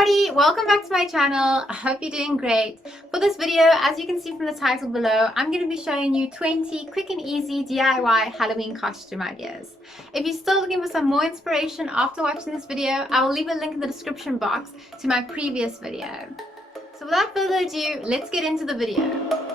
everybody, welcome back to my channel. I hope you're doing great. For this video, as you can see from the title below, I'm going to be showing you 20 quick and easy DIY Halloween costume ideas. If you're still looking for some more inspiration after watching this video, I will leave a link in the description box to my previous video. So without further ado, let's get into the video.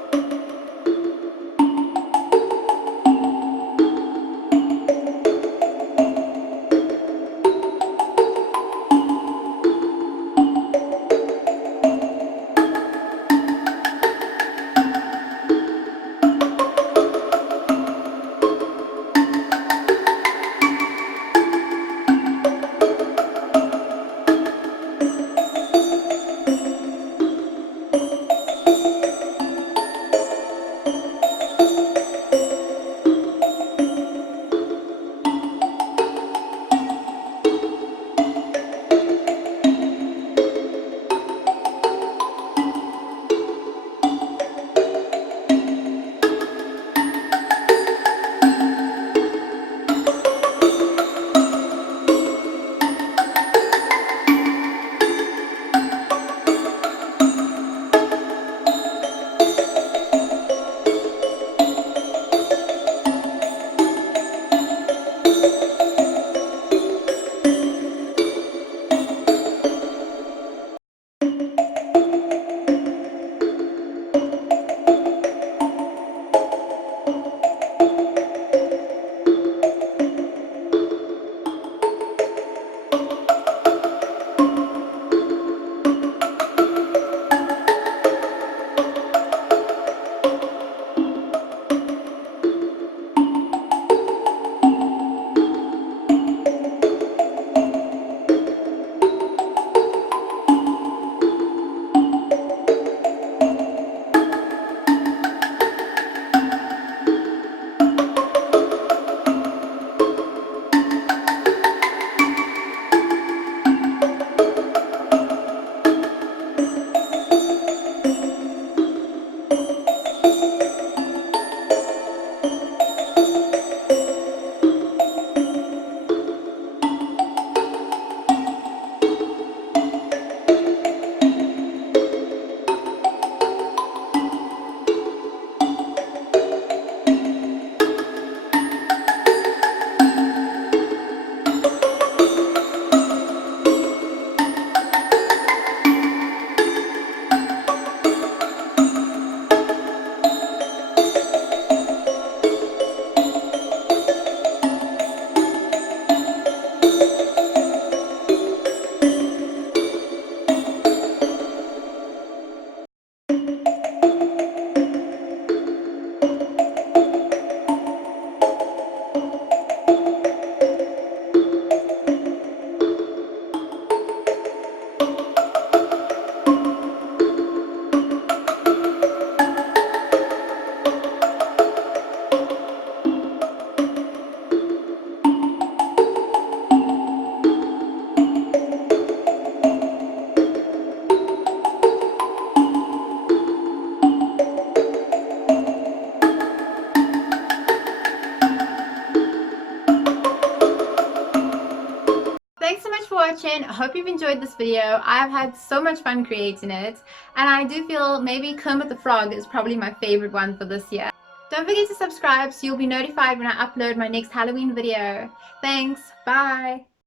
Thanks so much for watching. I hope you've enjoyed this video. I've had so much fun creating it, and I do feel maybe Kermit the Frog is probably my favorite one for this year. Don't forget to subscribe so you'll be notified when I upload my next Halloween video. Thanks, bye!